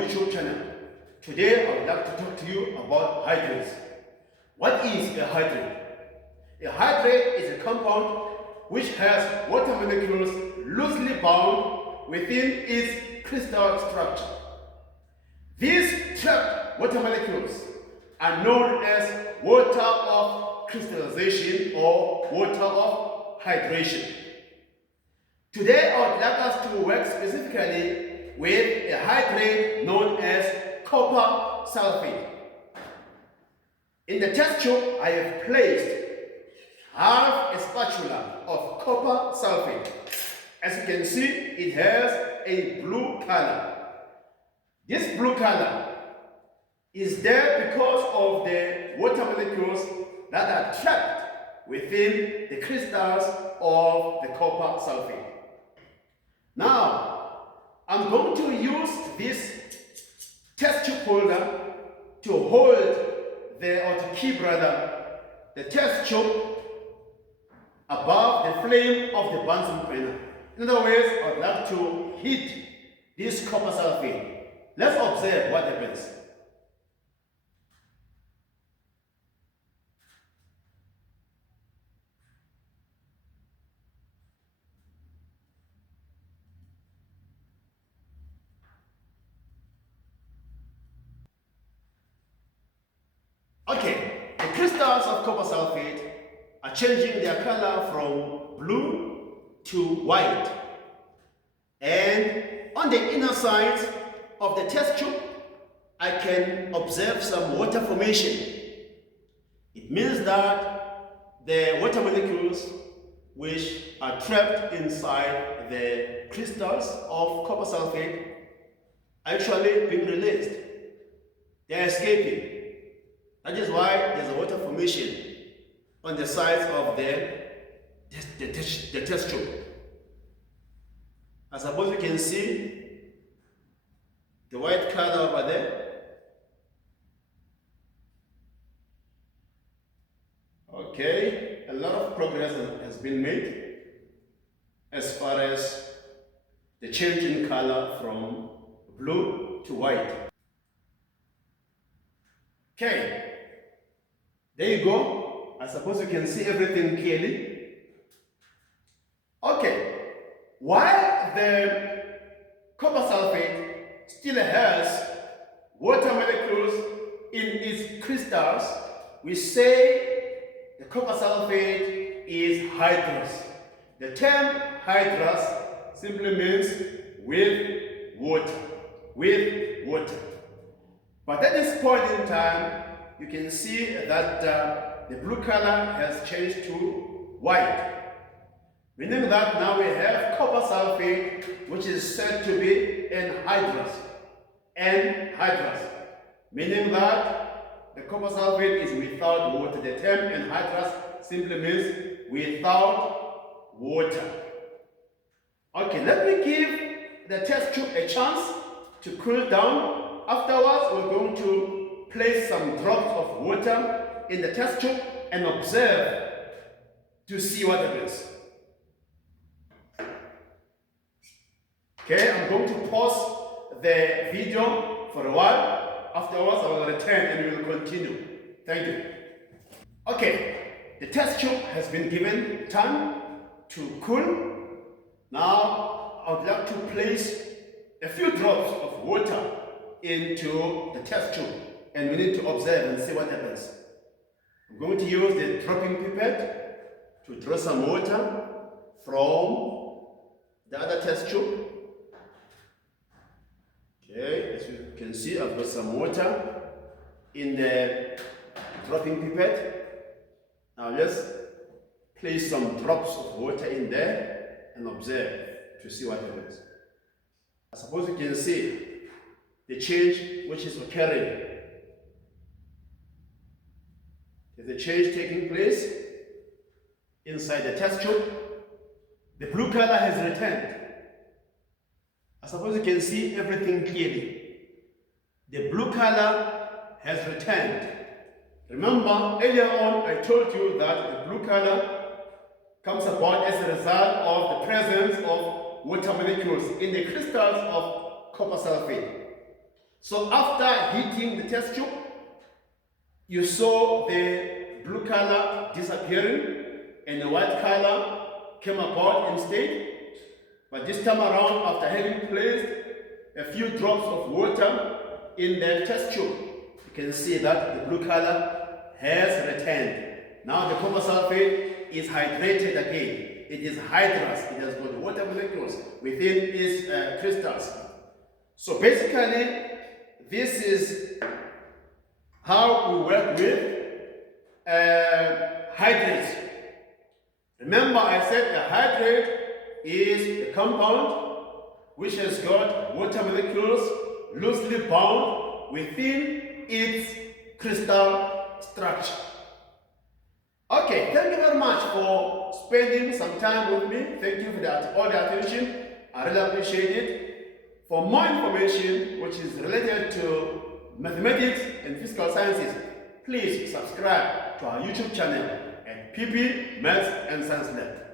YouTube channel. Today I would like to talk to you about hydrates. What is a hydrate? A hydrate is a compound which has water molecules loosely bound within its crystal structure. These trapped water molecules are known as water of crystallization or water of hydration. Today I would like us to work specifically with a hydrate known as copper sulfate. In the test tube I have placed half a spatula of copper sulfate. As you can see, it has a blue color. This blue color is there because of the water molecules that are trapped within the crystals of the copper sulfate. Now, I'm going to use this test tube holder to hold or to keep the test tube above the flame of the Bunsen burner. In other words, I'd like to heat this copper sulfate. Let's observe what happens. Okay, the crystals of copper sulfate are changing their color from blue to white. And on the inner side of the test tube, I can observe some water formation. It means that the water molecules which are trapped inside the crystals of copper sulfate are actually being released. They are escaping. That is why there's a water formation on the sides of the test tube. I suppose you can see the white color over there. Okay, a lot of progress has been made as far as the change in color from blue to white. Okay, there you go. I suppose you can see everything clearly. Okay, while the copper sulfate still has water molecules in its crystals, we say the copper sulfate is hydrous. The term hydrous simply means with water, with water. But at this point in time, you can see that the blue color has changed to white. Meaning that now we have copper sulfate, which is said to be anhydrous. Anhydrous. Meaning that the copper sulfate is without water. The term anhydrous simply means without water. Okay, let me give the test tube a chance to cool down. Afterwards, we're going to place some drops of water in the test tube and observe to see what happens. Okay, I'm going to pause the video for a while. Afterwards, I will return and we will continue. Thank you. Okay, the test tube has been given time to cool. Now, I would like to place a few drops of water into the test tube and we need to observe and see what happens. I'm going to use the dropping pipette to draw some water from the other test tube. Okay, as you can see, I've got some water in the dropping pipette. Now let's place some drops of water in there and observe to see what happens. I suppose you can see the change which is occurring. There's a change taking place inside the test tube. The blue color has returned. I suppose you can see everything clearly. The blue color has returned. Remember, earlier on I told you that the blue color comes about as a result of the presence of water molecules in the crystals of copper sulfate. So after heating the test tube, you saw the blue color disappearing and the white color came about instead. But this time around, after having placed a few drops of water in the test tube, you can see that the blue color has returned. Now the copper sulfate is hydrated again. It is hydrous. It has got water molecules within its crystals. So basically, this is how we work with hydrates. Remember, I said a hydrate is a compound which has got water molecules loosely bound within its crystal structure. Okay, thank you very much for spending some time with me. Thank you for all the attention. I really appreciate it. For more information which is related to mathematics and physical sciences, please subscribe to our YouTube channel at PP Maths and Science Lab.